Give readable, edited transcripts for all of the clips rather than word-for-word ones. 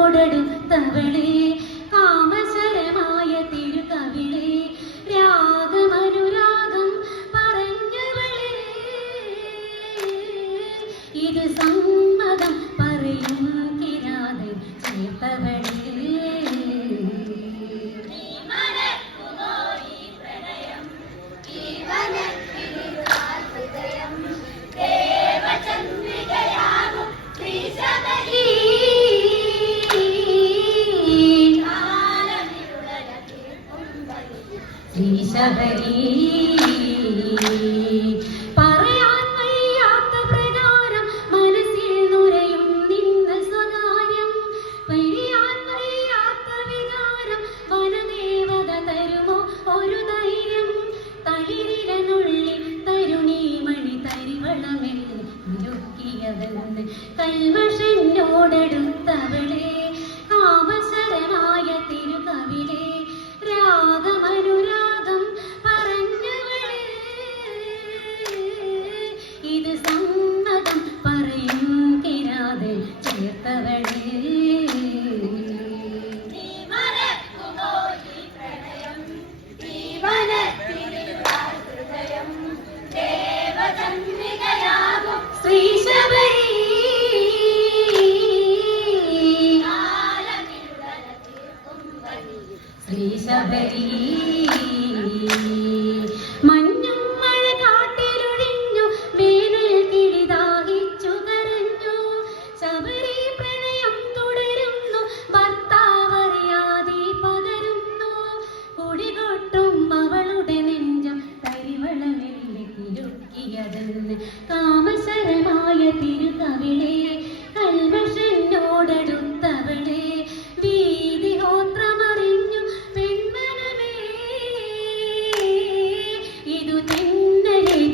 കൽമഷനോടടുത്തവളെ കാമശരമായ തിരുകവിളെ രാഗമനുരാഗം പറഞ്ഞവളെ ഇത് സമ്മതം പറയും കിരാതെ ചേർത്തവളെ ശബരി പറയാൻ വയ്യാത്ത പ്രകാരം മനസ്സിൽ നുരയും നിന്ന സ്വകാര്യം പിരിയാൻ വയ്യാത്ത വികാരം വനദേവത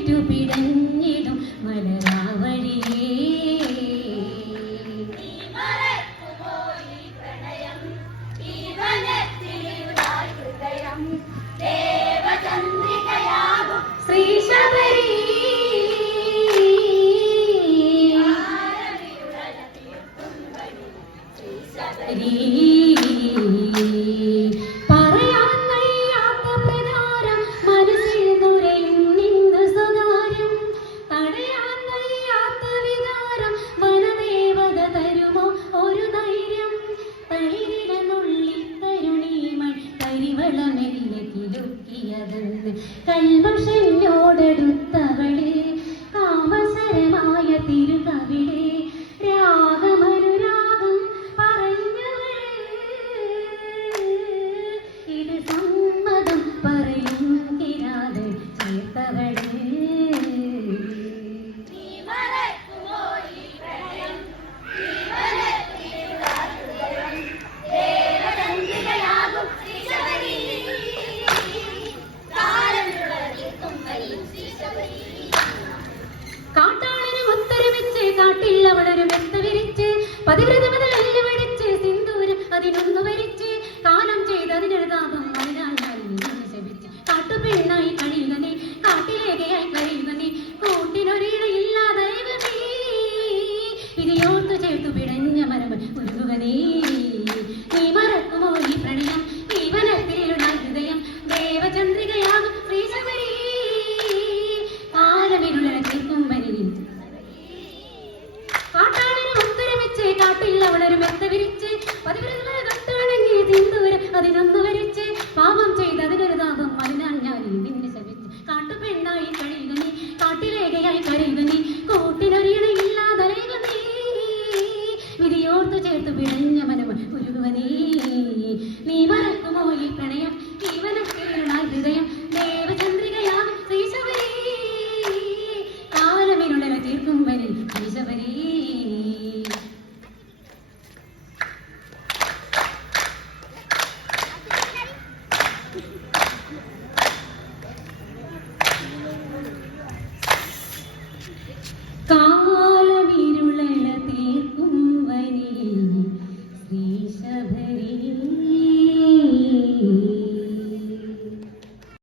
ചേറ്റു പിടഞ്ഞിടും മലരാവഴിയേ. ശ്രീശബരി പറയാൻ വയ്യാത്ത പ്രകാരം മനസ്സിൽ നുരയും നിന്ന് സ്വകാര്യം. തടയാൻ വയ്യാത്ത വികാരം വനദേവത തരുമോ ഒരു ധൈര്യം. തളിരിടനുള്ളിൽ തരുണീമൺ കരിവളമെല്ലെ കിലുക്കിയതെന്ന് കൽമഷനോടെടുത്തവളെ കാമസരമായ തിരുകവിളെ രാഗമനുരാഗം പറഞ്ഞവളെ. ഇത് സമ്മതം പറയും കിരാതെ ചേർത്തവളെ. കാട്ടാളനും ഒത്തൊരുമിച്ച് കാട്ടിൽ അവളൊരു മെത്ത വിരിച്ച് പതിവ്രതമത വെല്ലുവിളിച്ച് സിന്ദൂരം അതിനൊന്നു വരിച്ച് കാലം ചെയ്ത് അതിനൊരു താപം അതിനാൽ ഞാൻ ശപിച്ച്. കാട്ടുപെണ്ണായി കഴിയുക നീ കാട്ടിലേകയായി കഴിയുക നീ കൂട്ടിനൊരിടയില്ലാതെ വിധിയോർത്തു ചേർത്തു പിടഞ്ഞ മരം ഉരുകുക നീ. നീ മറക്കുമോ ഈ പ്രണയം ഈ വനത്തിലുണ്ടായ ഹൃദയം ദേവചന്ദ്രികയാകും ശ്രീശബരി. കാലമിരുള കേൾക്കും വനിൽ കാട്ടാളിനും ഒത്തൊരുമിച്ച് കാട്ടിൽ അവളൊരു മെത്ത വിരിച്ച് പതിവ്രതമത കത്തുവണങ്ങി സിന്ദൂരം അതിനൊന്നു വരിച്ച് പാപം ചെയ്ത് അതിനൊരു താപം അതിനാൽ ഞാൻ നിന്നെ ശപിച്ച്. കാട്ടുപെണ്ണായി കഴിയുക നീ കാട്ടിലേകയായി കരയുക നീ കൂട്ടിനൊരിടയില്ലാതെ നീ വിധിയോർത്തു ചേർത്ത് പിടഞ്ഞ മനം ഉരുകുക നീ. നീ മറക്കുമോ ഈ പ്രണയം ഈ വനത്തിലുണ്ടായ ഹൃദയം